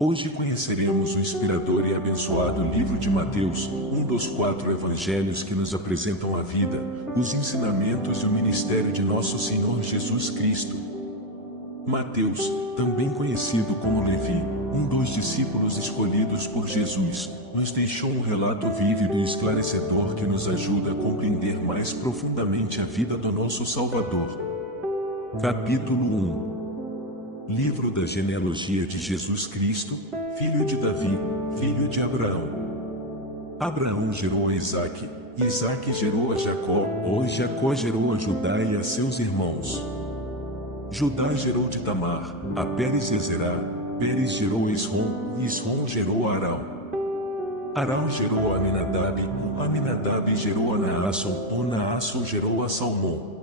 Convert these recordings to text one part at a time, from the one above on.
Hoje conheceremos o inspirador e abençoado livro de Mateus, um dos 4 evangelhos que nos apresentam a vida, os ensinamentos e o ministério de nosso Senhor Jesus Cristo. Mateus, também conhecido como Levi, um dos discípulos escolhidos por Jesus, nos deixou um relato vívido e esclarecedor que nos ajuda a compreender mais profundamente a vida do nosso Salvador. Capítulo 1. Livro da genealogia de Jesus Cristo, filho de Davi, filho de Abraão. Abraão gerou a Isaque, Isaque gerou a Jacó, Jacó gerou a Judá e a seus irmãos. Judá gerou de Tamar, a Pérez e Zerá, Pérez gerou a Esrom, Esrom gerou a Arão. Arão gerou a Aminadab, Aminadab gerou a Naasson, Naasson gerou a Salmão.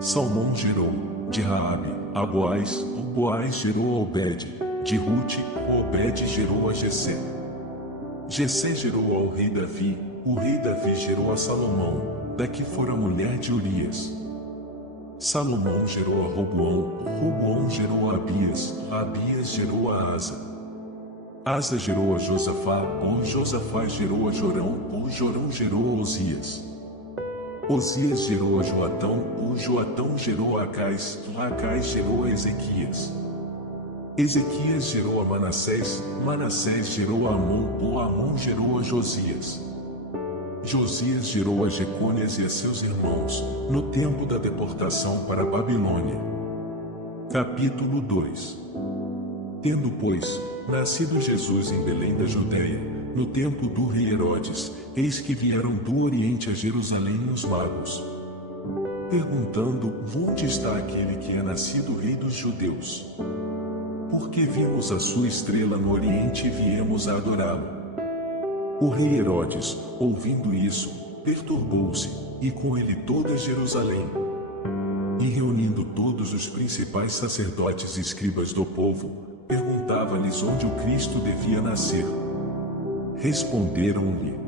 Salmão gerou de Raabe a Boaz, Boaz gerou a Obed, de Rute, Obed gerou a Jessé. Jessé gerou ao rei Davi, o rei Davi gerou a Salomão, da que fora mulher de Urias. Salomão gerou a Roboão, Roboão gerou a Abias gerou a Asa. Asa gerou a Josafá, Josafá gerou a Jorão, Jorão gerou a Osias. Osias gerou a Joatão, Joatão gerou a Acais, Acais gerou a Ezequias. Ezequias gerou a Manassés, Manassés gerou a Amon, Amon gerou a Josias. Josias gerou a Jecônias e a seus irmãos, no tempo da deportação para a Babilônia. Capítulo 2. Tendo, pois, nascido Jesus em Belém da Judéia, no tempo do rei Herodes, eis que vieram do Oriente a Jerusalém os magos, perguntando: onde está aquele que é nascido rei dos judeus? Porque vimos a sua estrela no Oriente e viemos a adorá-lo. O rei Herodes, ouvindo isso, perturbou-se, e com ele toda Jerusalém. E reunindo todos os principais sacerdotes e escribas do povo, perguntava-lhes onde o Cristo devia nascer. Responderam-lhe: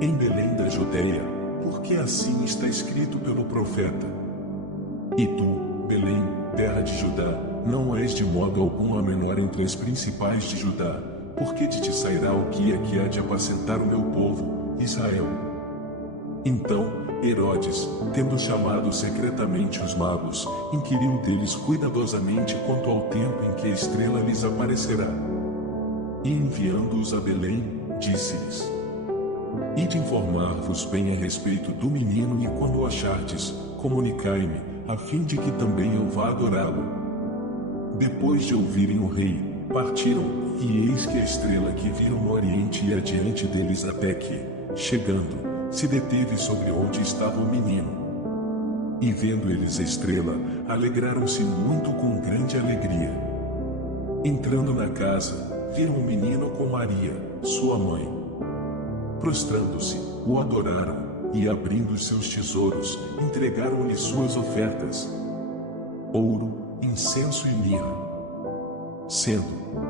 em Belém da Judéia, porque assim está escrito pelo profeta. E tu, Belém, terra de Judá, não és de modo algum a menor entre as principais de Judá, porque de ti sairá o guia que há de apacentar o meu povo, Israel. Então, Herodes, tendo chamado secretamente os magos, inquiriu deles cuidadosamente quanto ao tempo em que a estrela lhes aparecerá. E enviando-os a Belém, disse-lhes: ide informar-vos bem a respeito do menino, e quando o achardes, comunicai-me, a fim de que também eu vá adorá-lo. Depois de ouvirem o rei, partiram, e eis que a estrela que viram no Oriente ia adiante deles até que, chegando, se deteve sobre onde estava o menino. E vendo eles a estrela, alegraram-se muito com grande alegria. Entrando na casa, viram o menino com Maria, sua mãe. Prostrando-se, o adoraram, e abrindo seus tesouros, entregaram-lhe suas ofertas: ouro, incenso e mirra. Sendo,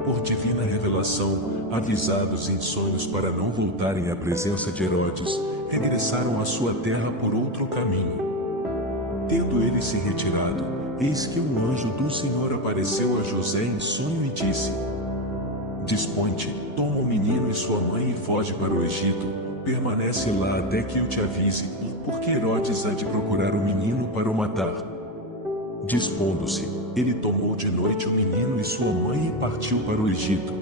por divina revelação, avisados em sonhos para não voltarem à presença de Herodes, regressaram à sua terra por outro caminho. Tendo ele se retirado, eis que um anjo do Senhor apareceu a José em sonho e disse: dispõe-te, toma o menino e sua mãe e foge para o Egito, permanece lá até que eu te avise, porque Herodes há de procurar o menino para o matar. Dispondo-se, ele tomou de noite o menino e sua mãe e partiu para o Egito.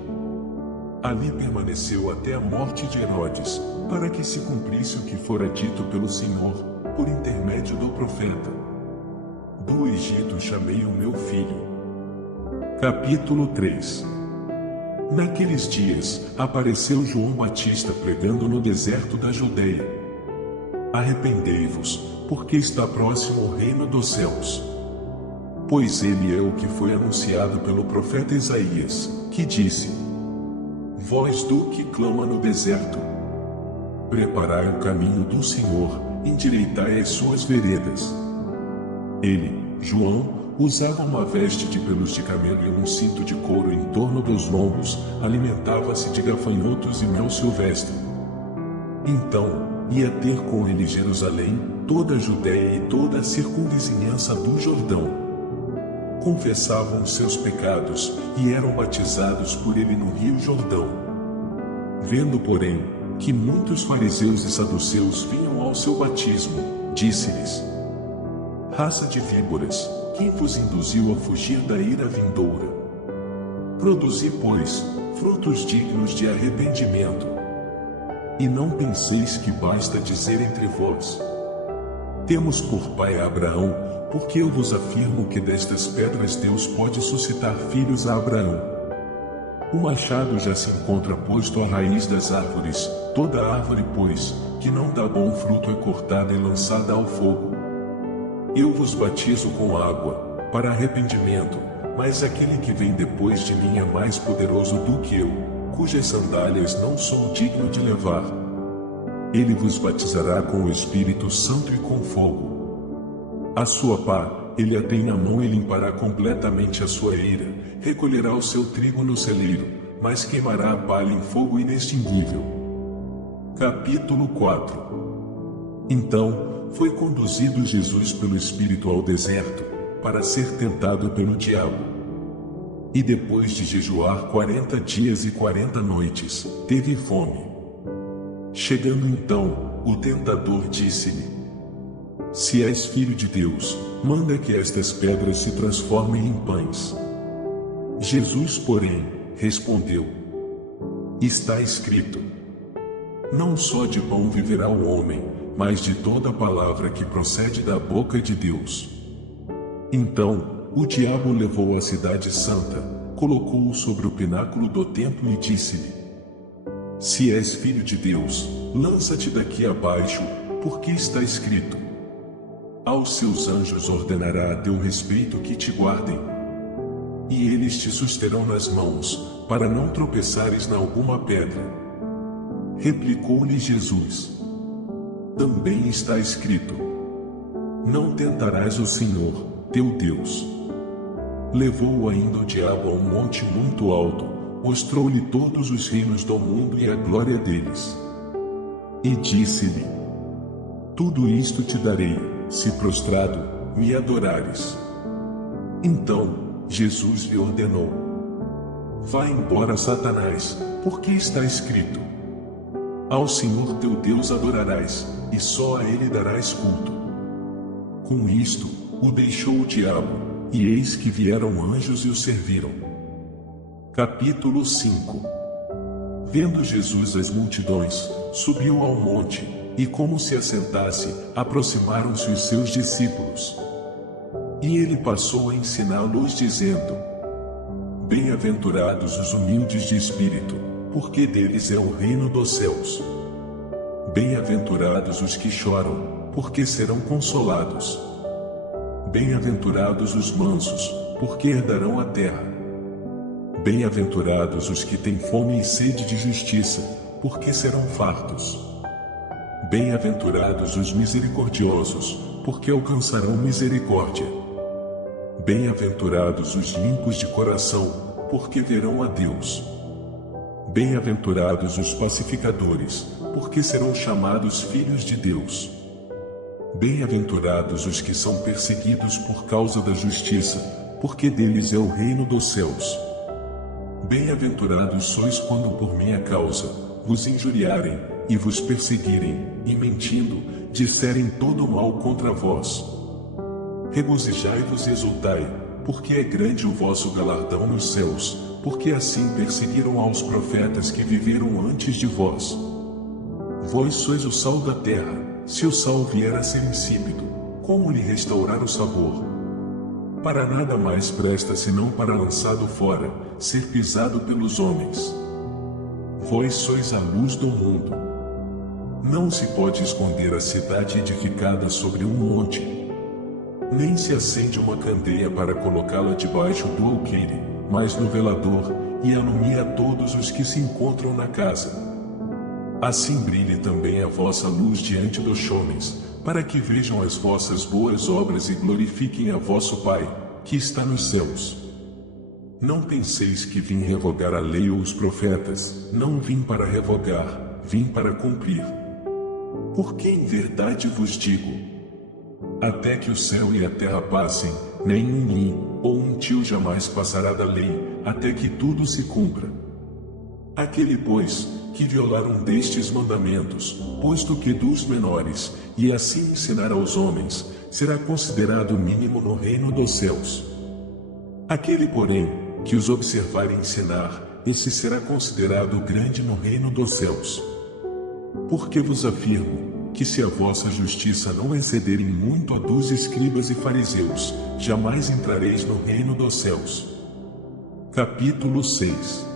Ali permaneceu até a morte de Herodes, para que se cumprisse o que fora dito pelo Senhor, por intermédio do profeta: do Egito chamei o meu filho. Capítulo 3. Naqueles dias, apareceu João Batista pregando no deserto da Judeia: arrependei-vos, porque está próximo o reino dos céus. Pois ele é o que foi anunciado pelo profeta Isaías, que disse: voz do que clama no deserto, preparai o caminho do Senhor, endireitai as suas veredas. Ele, João, usava uma veste de pelos de camelo e um cinto de couro em torno dos lombos, alimentava-se de gafanhotos e mel silvestre. Então, ia ter com ele Jerusalém, toda a Judéia e toda a circunvizinhança do Jordão. confessavam os seus pecados, e eram batizados por ele no rio Jordão. Vendo, porém, que muitos fariseus e saduceus vinham ao seu batismo, disse-lhes: Raça de víboras, quem vos induziu a fugir da ira vindoura? Produzi, pois, frutos dignos de arrependimento. E não penseis que basta dizer entre vós: Temos por pai a Abraão, porque eu vos afirmo que destas pedras Deus pode suscitar filhos a Abraão. O machado já se encontra posto à raiz das árvores, toda árvore, pois, que não dá bom fruto é cortada e lançada ao fogo. Eu vos batizo com água, para arrependimento, mas aquele que vem depois de mim é mais poderoso do que eu, cujas sandálias não sou digno de levar. Ele vos batizará com o Espírito Santo e com fogo. A sua pá, ele a tem na mão e limpará completamente a sua eira, recolherá o seu trigo no celeiro, mas queimará a palha em fogo inextinguível. Capítulo 4. Então, foi conduzido Jesus pelo Espírito ao deserto, para ser tentado pelo diabo. E depois de jejuar 40 dias e 40 noites, teve fome. Chegando então, o tentador disse-lhe: Se és filho de Deus, manda que estas pedras se transformem em pães. Jesus, porém, respondeu: Está escrito: Não só de pão viverá o homem, mas de toda a palavra que procede da boca de Deus. Então, o diabo o levou à cidade santa, colocou-o sobre o pináculo do templo e disse-lhe: Se és filho de Deus, lança-te daqui abaixo, porque está escrito: Aos seus anjos ordenará a teu respeito que te guardem. E eles te susterão nas mãos, para não tropeçares na alguma pedra. Replicou-lhe Jesus: Também está escrito: Não tentarás o Senhor, teu Deus. Levou-o ainda o diabo a um monte muito alto, mostrou-lhe todos os reinos do mundo e a glória deles. E disse-lhe: Tudo isto te darei, se prostrado me adorares. Então, Jesus lhe ordenou: Vá embora, Satanás, porque está escrito: Ao Senhor teu Deus adorarás, e só a ele darás culto. Com isto, o deixou o diabo, e eis que vieram anjos e o serviram. Capítulo 5. Vendo Jesus as multidões, subiu ao monte, e como se assentasse, aproximaram-se os seus discípulos. E ele passou a ensiná-los dizendo: Bem-aventurados os humildes de espírito, porque deles é o reino dos céus. Bem-aventurados os que choram, porque serão consolados. Bem-aventurados os mansos, porque herdarão a terra. Bem-aventurados os que têm fome e sede de justiça, porque serão fartos. Bem-aventurados os misericordiosos, porque alcançarão misericórdia. Bem-aventurados os limpos de coração, porque verão a Deus. Bem-aventurados os pacificadores, porque serão chamados filhos de Deus. Bem-aventurados os que são perseguidos por causa da justiça, porque deles é o reino dos céus. Bem-aventurados sois quando por minha causa vos injuriarem, e vos perseguirem, e mentindo, disserem todo mal contra vós. Regozijai-vos e exultai, porque é grande o vosso galardão nos céus, porque assim perseguiram aos profetas que viveram antes de vós. Vós sois o sal da terra. Se o sal vier a ser insípido, como lhe restaurar o sabor? Para nada mais presta senão para lançado fora, ser pisado pelos homens. Vós sois a luz do mundo. Não se pode esconder a cidade edificada sobre um monte. Nem se acende uma candeia para colocá-la debaixo do alqueire, mas no velador, e alumia todos os que se encontram na casa. Assim brilhe também a vossa luz diante dos homens, para que vejam as vossas boas obras e glorifiquem a vosso Pai, que está nos céus. Não penseis que vim revogar a lei ou os profetas, não vim para revogar, vim para cumprir. Porque em verdade vos digo: até que o céu e a terra passem, nem um nim, ou um tio jamais passará da lei, até que tudo se cumpra. Aquele, pois, que violar um destes mandamentos, posto que dos menores, e assim ensinar aos homens, será considerado mínimo no reino dos céus. Aquele, porém, que os observar e ensinar, esse será considerado grande no reino dos céus. Porque vos afirmo, que se a vossa justiça não exceder em muito a dos escribas e fariseus, jamais entrareis no reino dos céus. Capítulo 6.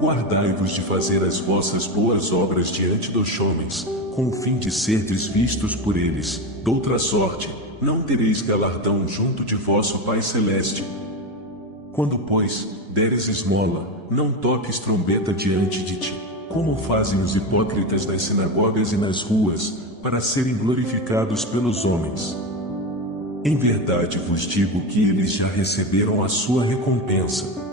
Guardai-vos de fazer as vossas boas obras diante dos homens, com o fim de serdes vistos por eles, doutra sorte, não tereis galardão junto de vosso Pai Celeste. Quando, pois, deres esmola, não toques trombeta diante de ti, como fazem os hipócritas nas sinagogas e nas ruas, para serem glorificados pelos homens. Em verdade vos digo que eles já receberam a sua recompensa.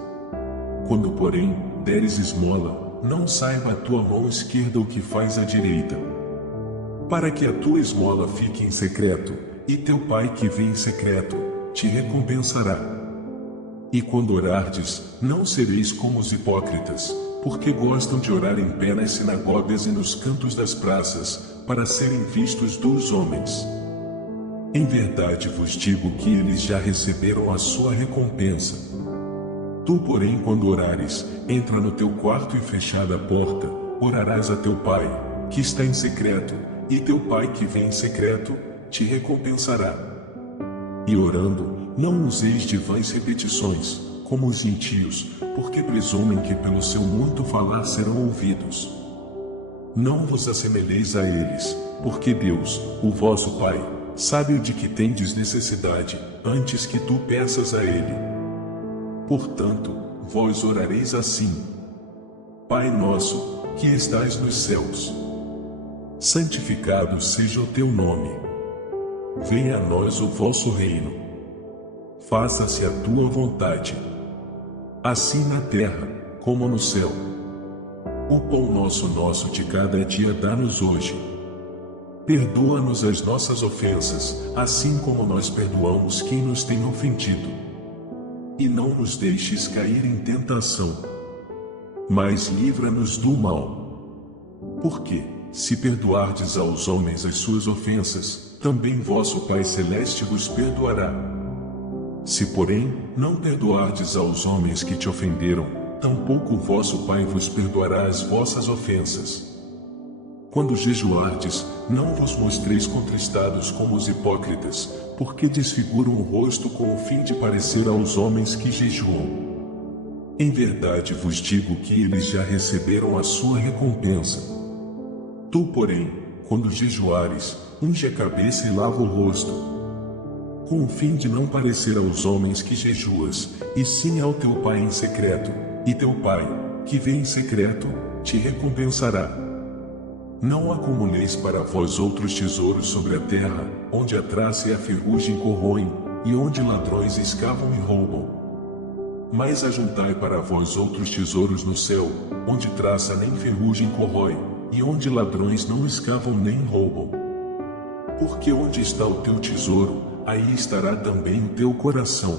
Quando, porém, deres esmola, não saiba a tua mão esquerda o que faz a direita, para que a tua esmola fique em secreto, e teu Pai que vê em secreto, te recompensará. E quando orardes, não sereis como os hipócritas, porque gostam de orar em pé nas sinagogas e nos cantos das praças, para serem vistos dos homens. Em verdade vos digo que eles já receberam a sua recompensa. Tu, porém, quando orares, entra no teu quarto e fechada a porta, orarás a teu Pai, que está em secreto, e teu Pai que vem em secreto, te recompensará. E orando, não useis de vãs repetições, como os gentios, porque presumem que pelo seu muito falar serão ouvidos. Não vos assemelheis a eles, porque Deus, o vosso Pai, sabe o de que tendes necessidade, antes que tu peças a Ele. Portanto, vós orareis assim: Pai nosso, que estais nos céus, santificado seja o teu nome. Venha a nós o vosso reino. Faça-se a tua vontade, assim na terra, como no céu. O pão nosso de cada dia dá-nos hoje. Perdoa-nos as nossas ofensas, assim como nós perdoamos quem nos tem ofendido. E não nos deixes cair em tentação, mas livra-nos do mal. Porque, se perdoardes aos homens as suas ofensas, também vosso Pai Celeste vos perdoará. Se, porém, não perdoardes aos homens que te ofenderam, tampouco vosso Pai vos perdoará as vossas ofensas. Quando jejuardes, não vos mostreis contristados como os hipócritas, porque desfiguram o rosto com o fim de parecer aos homens que jejuam. Em verdade vos digo que eles já receberam a sua recompensa. Tu, porém, quando jejuares, unge a cabeça e lava o rosto, com o fim de não parecer aos homens que jejuas, e sim ao teu Pai em secreto, e teu Pai, que vê em secreto, te recompensará. Não acumuleis para vós outros tesouros sobre a terra, onde a traça e a ferrugem corroem, e onde ladrões escavam e roubam. Mas ajuntai para vós outros tesouros no céu, onde traça nem ferrugem corrói, e onde ladrões não escavam nem roubam. Porque onde está o teu tesouro, aí estará também o teu coração.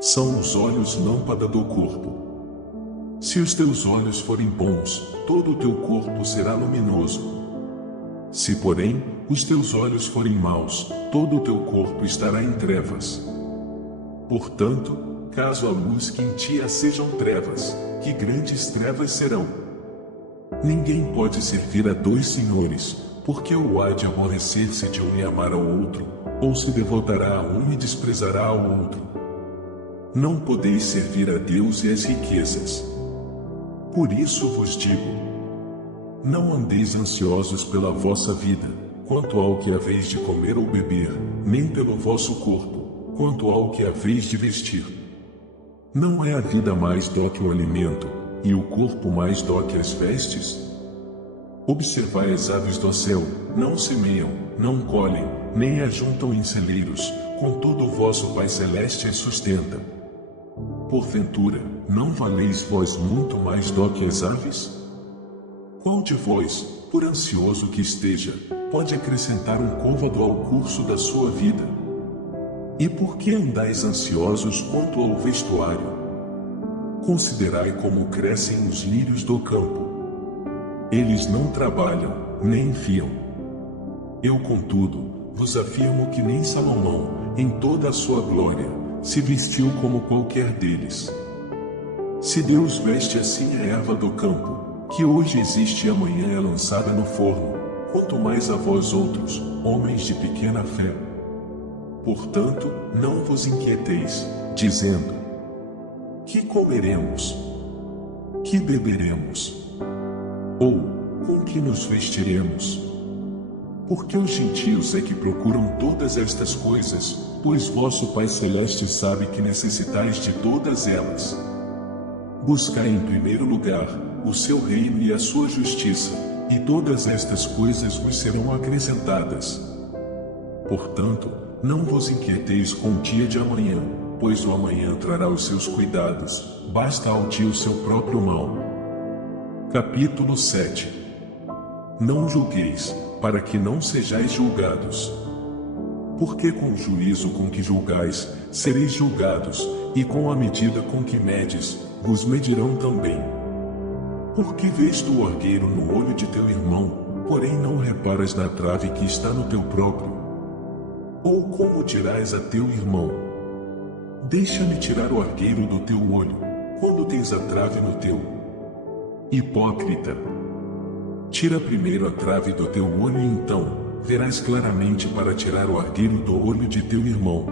São os olhos lâmpada do corpo. Se os teus olhos forem bons, todo o teu corpo será luminoso. Se, porém, os teus olhos forem maus, todo o teu corpo estará em trevas. Portanto, caso a luz que em ti sejam trevas, que grandes trevas serão. Ninguém pode servir a dois senhores, porque ou há de aborrecer-se de um e amar ao outro, ou se devotará a um e desprezará ao outro. Não podeis servir a Deus e às riquezas. Por isso vos digo: não andeis ansiosos pela vossa vida, quanto ao que haveis de comer ou beber, nem pelo vosso corpo, quanto ao que haveis de vestir. Não é a vida mais do que o alimento, e o corpo mais do que as vestes? Observai as aves do céu, não semeiam, não colhem, nem ajuntam em celeiros, contudo o vosso Pai Celeste as sustenta. Porventura, não valeis vós muito mais do que as aves? Qual de vós, por ansioso que esteja, pode acrescentar um côvado ao curso da sua vida? E por que andais ansiosos quanto ao vestuário? Considerai como crescem os lírios do campo. Eles não trabalham, nem fiam. Eu, contudo, vos afirmo que nem Salomão, em toda a sua glória, se vestiu como qualquer deles. Se Deus veste assim a erva do campo, que hoje existe e amanhã é lançada no forno, quanto mais a vós outros, homens de pequena fé. Portanto, não vos inquieteis, dizendo: que comeremos? Que beberemos? Ou, com que nos vestiremos? Porque os gentios é que procuram todas estas coisas, pois vosso Pai Celeste sabe que necessitais de todas elas. Buscai em primeiro lugar o seu reino e a sua justiça, e todas estas coisas vos serão acrescentadas. Portanto, não vos inquieteis com o dia de amanhã, pois o amanhã trará os seus cuidados, basta ao dia o seu próprio mal. Capítulo 7. Não julgueis, para que não sejais julgados. Porque com o juízo com que julgais, sereis julgados, e com a medida com que medes, vos medirão também. Porque vês tu o argueiro no olho de teu irmão, porém não reparas na trave que está no teu próprio? Ou como dirás a teu irmão: deixa-me tirar o argueiro do teu olho, quando tens a trave no teu? Hipócrita! Tira primeiro a trave do teu olho e então verás claramente para tirar o argueiro do olho de teu irmão.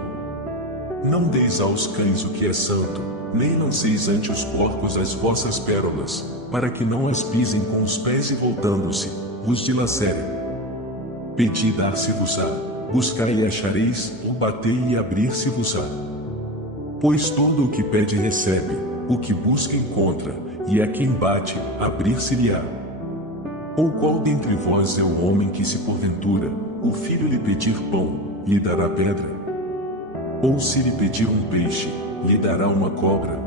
Não deis aos cães o que é santo, nem lanceis ante os porcos as vossas pérolas, para que não as pisem com os pés e voltando-se, vos dilacerem. Pedi e dar-se-vos-á. Buscai e achareis, ou batei e abrir-se-vos-á. Pois todo o que pede recebe, o que busca encontra, e a quem bate, abrir-se-lhe-á. Ou qual dentre vós é o homem que, se porventura o filho lhe pedir pão, lhe dará pedra? Ou se lhe pedir um peixe, lhe dará uma cobra?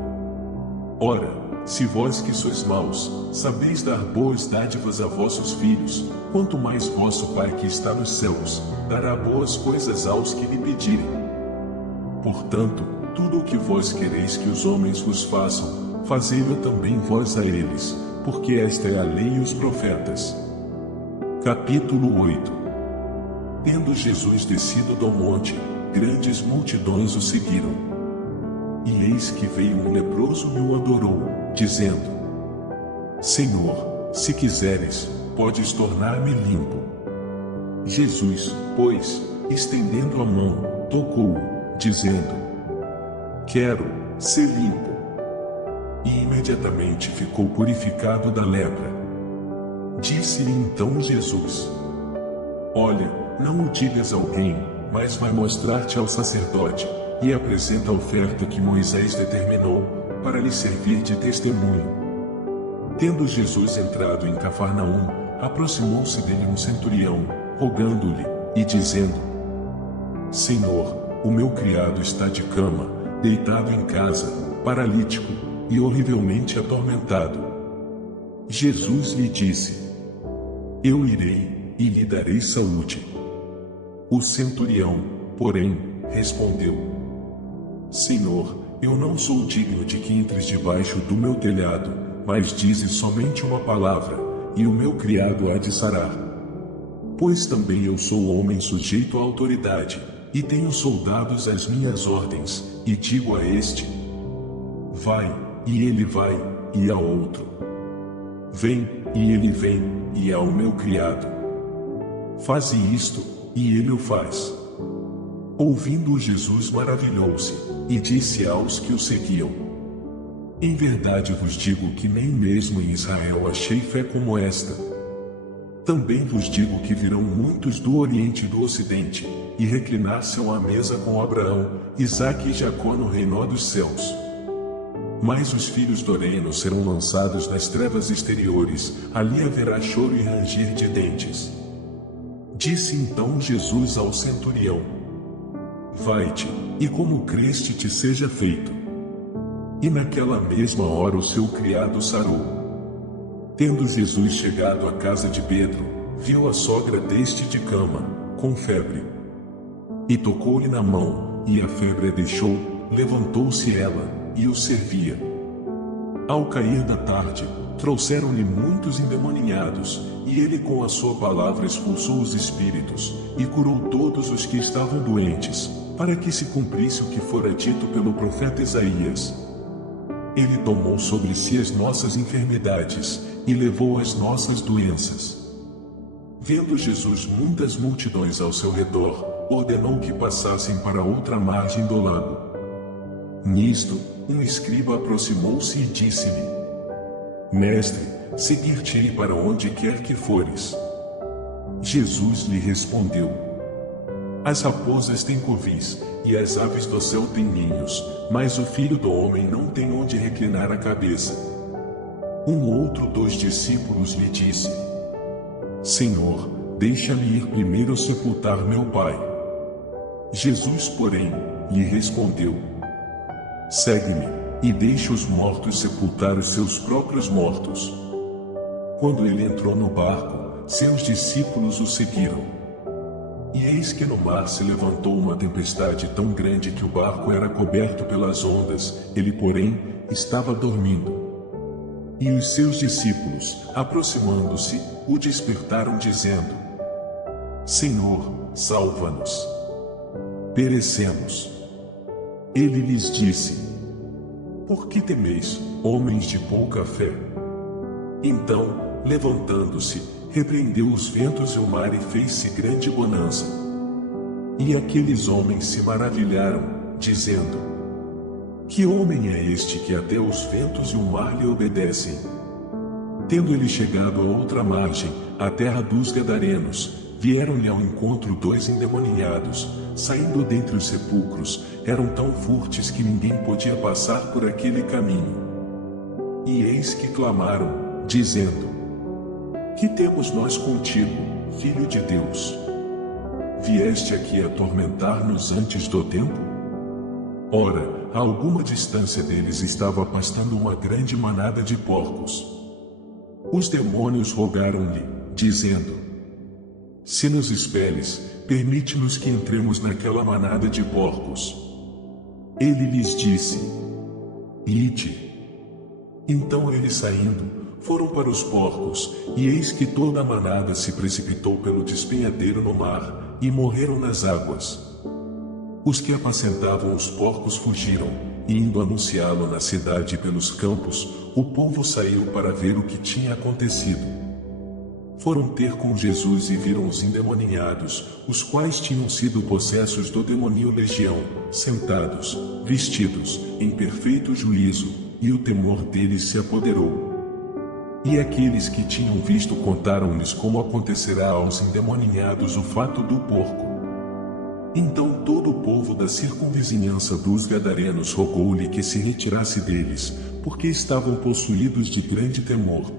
Ora, se vós que sois maus, sabeis dar boas dádivas a vossos filhos, quanto mais vosso Pai que está nos céus dará boas coisas aos que lhe pedirem. Portanto, tudo o que vós quereis que os homens vos façam, fazei-o também vós a eles, porque esta é a lei e os profetas. Capítulo 8. Tendo Jesus descido do monte, grandes multidões o seguiram. E eis que veio um leproso e o adorou, dizendo: Senhor, se quiseres, podes tornar-me limpo. Jesus, pois, estendendo a mão, tocou-o, dizendo: quero ser limpo. E imediatamente ficou purificado da lepra. Disse-lhe então Jesus: olha, não o digas a alguém, mas vai mostrar-te ao sacerdote, e apresenta a oferta que Moisés determinou, para lhe servir de testemunho. Tendo Jesus entrado em Cafarnaum, aproximou-se dele um centurião, rogando-lhe, e dizendo: Senhor, o meu criado está de cama, deitado em casa, paralítico, e horrivelmente atormentado. Jesus lhe disse: eu irei, e lhe darei saúde. O centurião, porém, respondeu: Senhor, eu não sou digno de que entres debaixo do meu telhado, mas dizes somente uma palavra, e o meu criado há de sarar. Pois também eu sou homem sujeito à autoridade, e tenho soldados às minhas ordens, e digo a este: vai, e ele vai, e a outro: vem, e ele vem, e ao meu criado: faze isto, e ele o faz. Ouvindo Jesus maravilhou-se, e disse aos que o seguiam: em verdade vos digo que nem mesmo em Israel achei fé como esta. Também vos digo que virão muitos do Oriente e do Ocidente, e reclinar-se-ão à mesa com Abraão, Isaque e Jacó no reino dos céus. Mas os filhos do reino serão lançados nas trevas exteriores, ali haverá choro e ranger de dentes. Disse então Jesus ao centurião: vai-te, e como creste te seja feito. E naquela mesma hora o seu criado sarou. Tendo Jesus chegado à casa de Pedro, viu a sogra deste de cama, com febre. E tocou-lhe na mão, E a febre a deixou, levantou-se ela, e os servia. Ao cair da tarde, trouxeram-lhe muitos endemoninhados, e ele com a sua palavra expulsou os espíritos, e curou todos os que estavam doentes, para que se cumprisse o que fora dito pelo profeta Isaías. Ele tomou sobre si as nossas enfermidades, e levou as nossas doenças. Vendo Jesus muitas multidões ao seu redor, ordenou que passassem para outra margem do lago. Nisto, um escriba aproximou-se e disse-lhe: Mestre, seguir-te-ei para onde quer que fores. Jesus lhe respondeu: As raposas têm covis, e as aves do céu têm ninhos, mas o Filho do Homem não tem onde reclinar a cabeça. Um outro dos discípulos lhe disse: Senhor, deixa-me ir primeiro sepultar meu pai. Jesus, porém, lhe respondeu: Segue-me, e deixe os mortos sepultar os seus próprios mortos. Quando ele entrou no barco, seus discípulos o seguiram. E eis que no mar se levantou uma tempestade tão grande que o barco era coberto pelas ondas, ele, porém, estava dormindo. E os seus discípulos, aproximando-se, o despertaram dizendo: Senhor, salva-nos. Perecemos. Ele lhes disse: Por que temeis, homens de pouca fé? Então, levantando-se, repreendeu os ventos e o mar e fez-se grande bonança. E aqueles homens se maravilharam, dizendo: Que homem é este que até os ventos e o mar lhe obedecem? Tendo ele chegado a outra margem, a terra dos Gadarenos, vieram-lhe ao encontro dois endemoniados, saindo dentre os sepulcros, eram tão fortes que ninguém podia passar por aquele caminho. E eis que clamaram, dizendo: Que temos nós contigo, Filho de Deus? Vieste aqui atormentar-nos antes do tempo? Ora, a alguma distância deles estava pastando uma grande manada de porcos. Os demônios rogaram-lhe, dizendo: Se nos expeles, permite-nos que entremos naquela manada de porcos. Ele lhes disse: Ide. Então eles, saindo, foram para os porcos, e eis que toda a manada se precipitou pelo despenhadeiro no mar, e morreram nas águas. Os que apacentavam os porcos fugiram, e indo anunciá-lo na cidade e pelos campos, o povo saiu para ver o que tinha acontecido. Foram ter com Jesus e viram os endemoninhados, os quais tinham sido possessos do demônio legião, sentados, vestidos, em perfeito juízo, e o temor deles se apoderou. E aqueles que tinham visto contaram-lhes como acontecerá aos endemoninhados o fato do porco. Então todo o povo da circunvizinhança dos Gadarenos rogou-lhe que se retirasse deles, porque estavam possuídos de grande temor.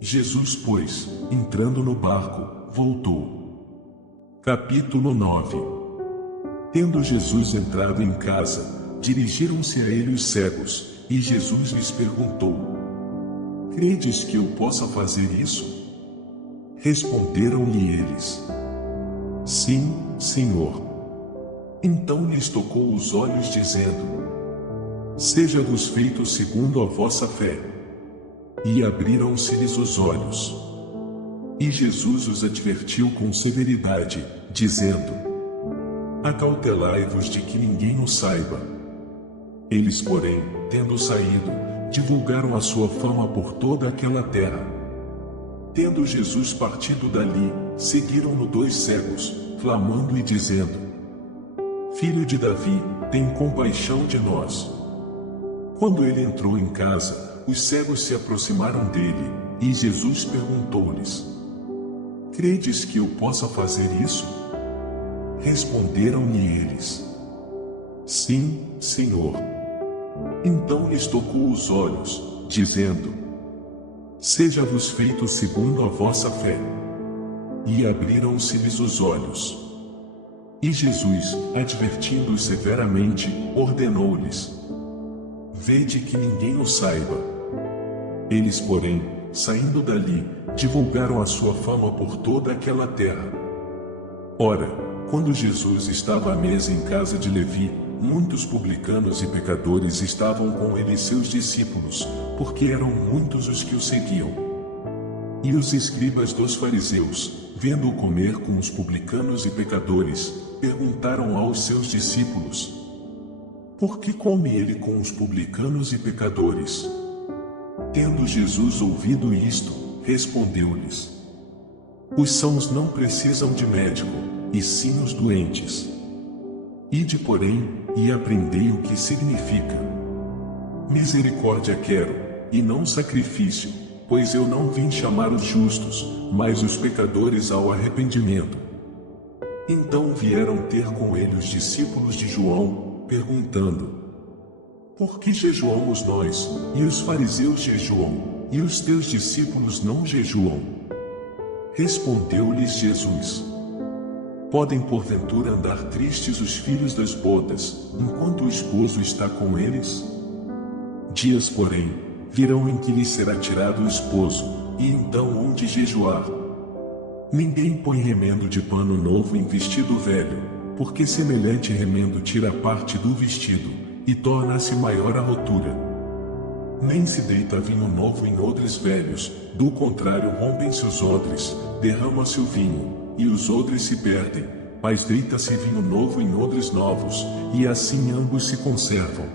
Jesus, pois, entrando no barco, voltou. Capítulo 9. Tendo Jesus entrado em casa, dirigiram-se a ele os cegos, e Jesus lhes perguntou: Credes que eu possa fazer isso? Responderam-lhe eles: Sim, Senhor. Então lhes tocou os olhos, dizendo: Seja-vos feito segundo a vossa fé. E abriram-se-lhes os olhos. E Jesus os advertiu com severidade, dizendo: Acautelai-vos de que ninguém o saiba. Eles, porém, tendo saído, divulgaram a sua fama por toda aquela terra. Tendo Jesus partido dali, seguiram-no dois cegos, clamando e dizendo: Filho de Davi, tem compaixão de nós. Quando ele entrou em casa, os cegos se aproximaram dele, e Jesus perguntou-lhes: Credes que eu possa fazer isso? Responderam-lhe eles: Sim, Senhor. Então lhes tocou os olhos, dizendo: Seja-vos feito segundo a vossa fé. E abriram-se-lhes os olhos. E Jesus, advertindo-os severamente, ordenou-lhes: Vede que ninguém o saiba. Eles, porém, saindo dali, divulgaram a sua fama por toda aquela terra. Ora, Quando Jesus estava à mesa em casa de Levi, muitos publicanos e pecadores estavam com ele e seus discípulos, porque eram muitos os que o seguiam. E os escribas dos fariseus, vendo-o comer com os publicanos e pecadores, perguntaram aos seus discípulos: por que come ele com os publicanos e pecadores? Tendo Jesus ouvido isto, respondeu-lhes: os sãos não precisam de médico, e sim os doentes. Ide, porém, e aprendei o que significa: misericórdia quero, e não sacrifício, pois eu não vim chamar os justos, mas os pecadores ao arrependimento. Então vieram ter com ele os discípulos de João, perguntando: por que jejuamos nós, e os fariseus jejuam, e os teus discípulos não jejuam? Respondeu-lhes Jesus: podem porventura andar tristes os filhos das bodas, enquanto o esposo está com eles? Dias, porém, virão em que lhes será tirado o esposo, e então hão de jejuar. Ninguém põe remendo de pano novo em vestido velho, porque semelhante remendo tira parte do vestido, e torna-se maior a rotura. Nem se deita vinho novo em odres velhos, do contrário rompem-se os odres, derrama-se o vinho, e os odres se perdem, mas deita-se vinho novo em odres novos, e assim ambos se conservam.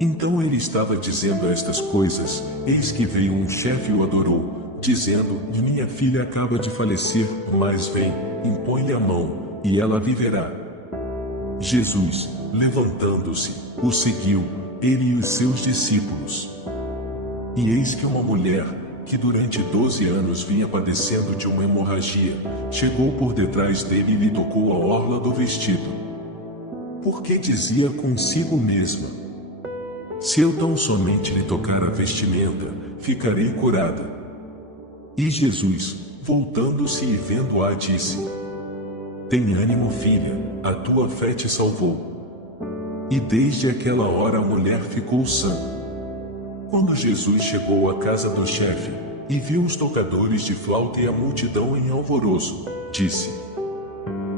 Então ele estava dizendo estas coisas, eis que veio um chefe e o adorou, dizendo: minha filha acaba de falecer, mas vem, impõe-lhe a mão, e ela viverá. Jesus, levantando-se, o seguiu, ele e os seus discípulos. E eis que uma mulher, que durante 12 anos vinha padecendo de uma hemorragia, chegou por detrás dele e lhe tocou a orla do vestido. Porque dizia consigo mesma: se eu tão somente lhe tocar a vestimenta, ficarei curada. E Jesus, voltando-se e vendo-a, disse: tem ânimo, filha, a tua fé te salvou. E desde aquela hora a mulher ficou sã. Quando Jesus chegou à casa do chefe, e viu os tocadores de flauta e a multidão em alvoroço, disse: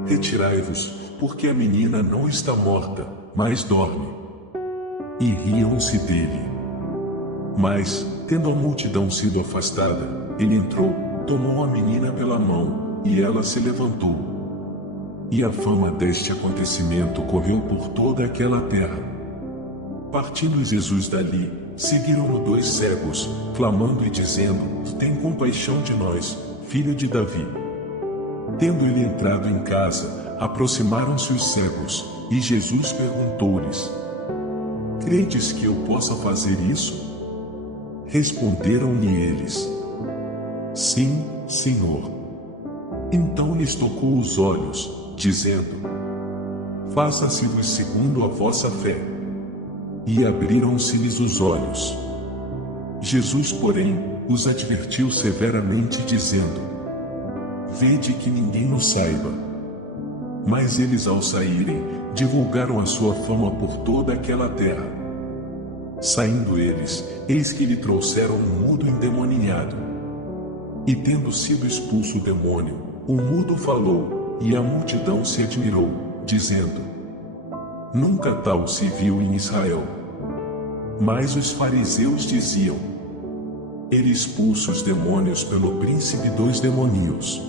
retirai-vos, porque a menina não está morta, mas dorme. E riam-se dele. Mas, tendo a multidão sido afastada, ele entrou, tomou a menina pela mão, e ela se levantou. E a fama deste acontecimento correu por toda aquela terra. Partindo Jesus dali, seguiram-no 2 cegos, clamando e dizendo: tem compaixão de nós, filho de Davi. Tendo ele entrado em casa, aproximaram-se os cegos, e Jesus perguntou-lhes: credes que eu possa fazer isso? Responderam-lhe eles: sim, Senhor. Então lhes tocou os olhos, dizendo: faça-se-vos segundo a vossa fé. E abriram-se-lhes os olhos. Jesus, porém, os advertiu severamente, dizendo: vede que ninguém o saiba. Mas eles, ao saírem, divulgaram a sua fama por toda aquela terra. Saindo eles, eis que lhe trouxeram um mudo endemoninhado. E tendo sido expulso o demônio, o mudo falou, e a multidão se admirou, dizendo: nunca tal se viu em Israel. Mas os fariseus diziam: ele expulsa os demônios pelo príncipe dos demoníos.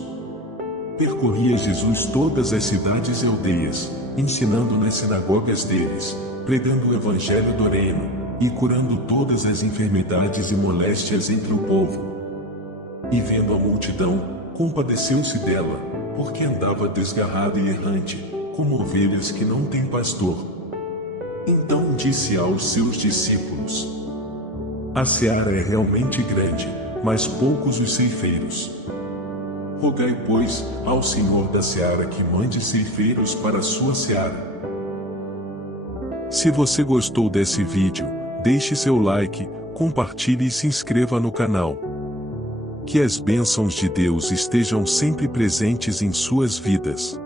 Percorria Jesus todas as cidades e aldeias, ensinando nas sinagogas deles, pregando o evangelho do reino, e curando todas as enfermidades e moléstias entre o povo. E vendo a multidão, compadeceu-se dela, porque andava desgarrada e errante, como ovelhas que não têm pastor. Então disse aos seus discípulos: a seara é realmente grande, mas poucos os ceifeiros. Rogai, pois, ao Senhor da seara que mande ceifeiros para a sua seara. Se você gostou desse vídeo, deixe seu like, compartilhe e se inscreva no canal. Que as bênçãos de Deus estejam sempre presentes em suas vidas.